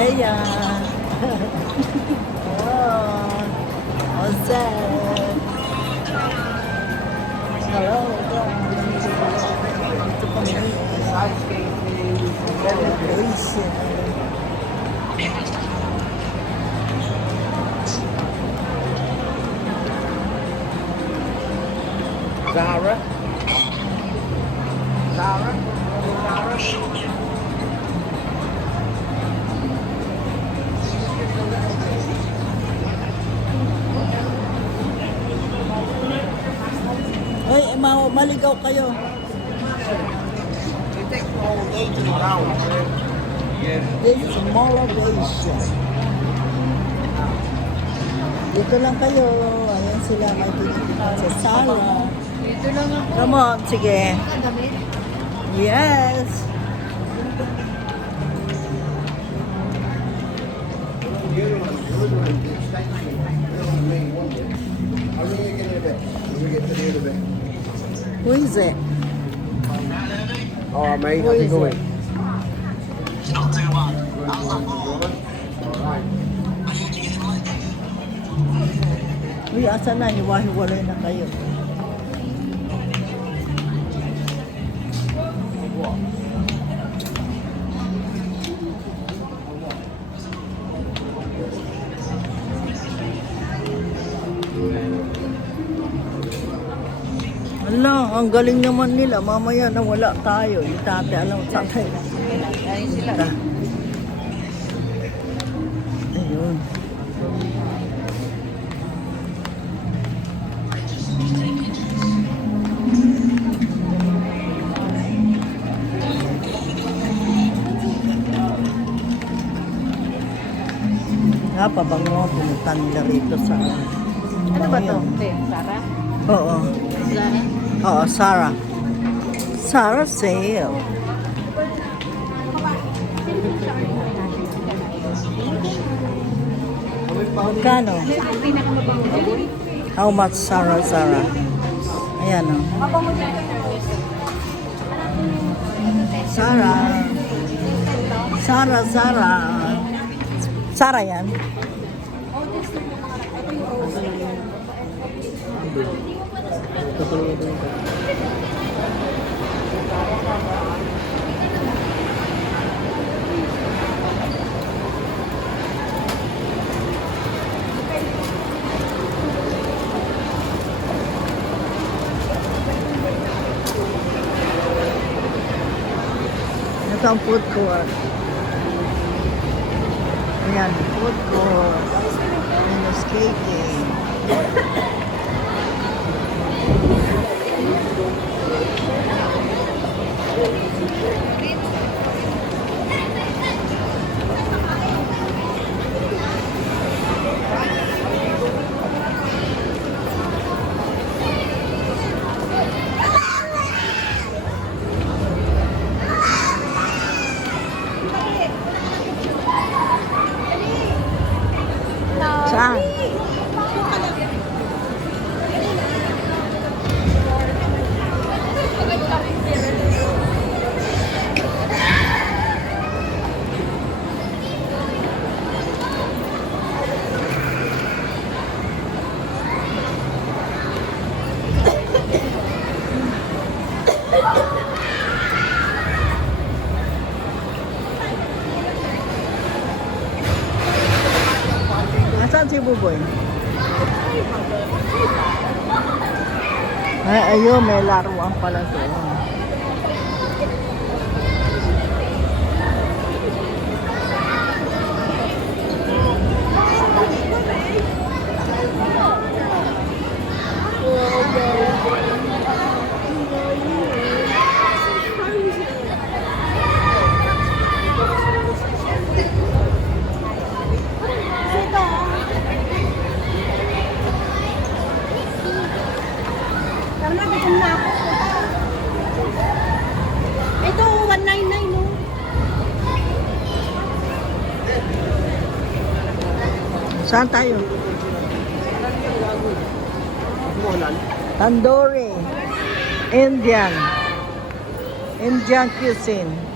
Ayan. Oh, what's up? Hello, guys. Ito kami. Celebration. Zara. Zara. Ay, maligaw kayo. It takes the whole day to go down. This is motivation. Dito lang kayo. Ayan sila. May tinitignan sa sala. Dito lang ako. Come on, sige. Yes. Who is it? Oh, mate, Who how's is it going? it? It's not too bad. How's that ball? Alright. I need to get him like. Uy, asa na? Hiwa-hiwalay na kayo. Ala, ang galing naman nila. Mamaya na wala tayo. Itate, alam, saan tayo? Ayun sila. Ayun. Pabango, pumunta nila rito sa... Ano ba to? Sarah? Oo. Sarah? Oo, Sarah. Sarah sale. Magkano? How much Sarah? Ayan o. Sarah. Sarah yan. Ito ang food court. Ayan, food court. And the skating. Saan? Nasaan si Buboy? Ay, ayun, may laruan pala doon. Ito, 199 no? Saan tayo? Tandoori. Indian cuisine.